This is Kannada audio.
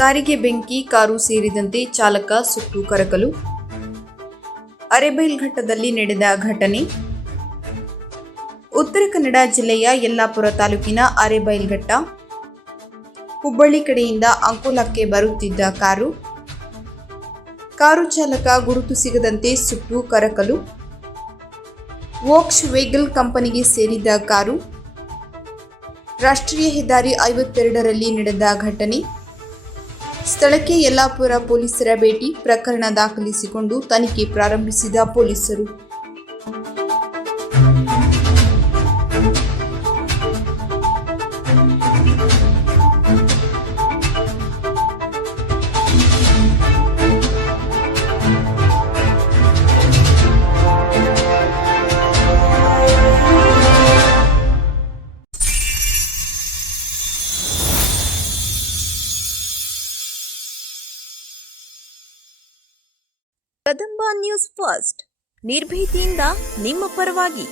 ಕಾರಿಗೆ ಬೆಂಕಿ, ಕಾರು ಸೇರಿದಂತೆ ಚಾಲಕ ಸುಟ್ಟು ಕರಕಲು. ಅರೇಬೈಲ್ಘಟ್ಟದಲ್ಲಿ ನಡೆದ ಘಟನೆ. ಉತ್ತರ ಕನ್ನಡ ಜಿಲ್ಲೆಯ ಯಲ್ಲಾಪುರ ತಾಲೂಕಿನ ಅರೇಬೈಲ್ಘಟ್ಟ. ಹುಬ್ಬಳ್ಳಿ ಕಡೆಯಿಂದ ಅಂಕೋಲಕ್ಕೆ ಬರುತ್ತಿದ್ದ ಕಾರು ಚಾಲಕ ಗುರುತು ಸಿಗದಂತೆ ಸುಟ್ಟು ಕರಕಲು. ವೋಕ್ಸ್ ವೇಗಲ್ ಕಂಪನಿಗೆ ಸೇರಿದ ಕಾರು. ರಾಷ್ಟ್ರೀಯ ಹೆದ್ದಾರಿ 52ರಲ್ಲಿ ನಡೆದ ಘಟನೆ. ಸ್ಥಳಕ್ಕೆ ಯಲ್ಲಾಪುರ ಪೊಲೀಸರ ಭೇಟಿ. ಪ್ರಕರಣ ದಾಖಲಿಸಿಕೊಂಡು ತನಿಖೆ ಪ್ರಾರಂಭಿಸಿದ ಪೊಲೀಸರು. ಕದಂಬ ನ್ಯೂಸ್ ಫಸ್ಟ್, ನಿರ್ಭೀತಿಯಿಂದ ನಿಮ್ಮ ಪರವಾಗಿ.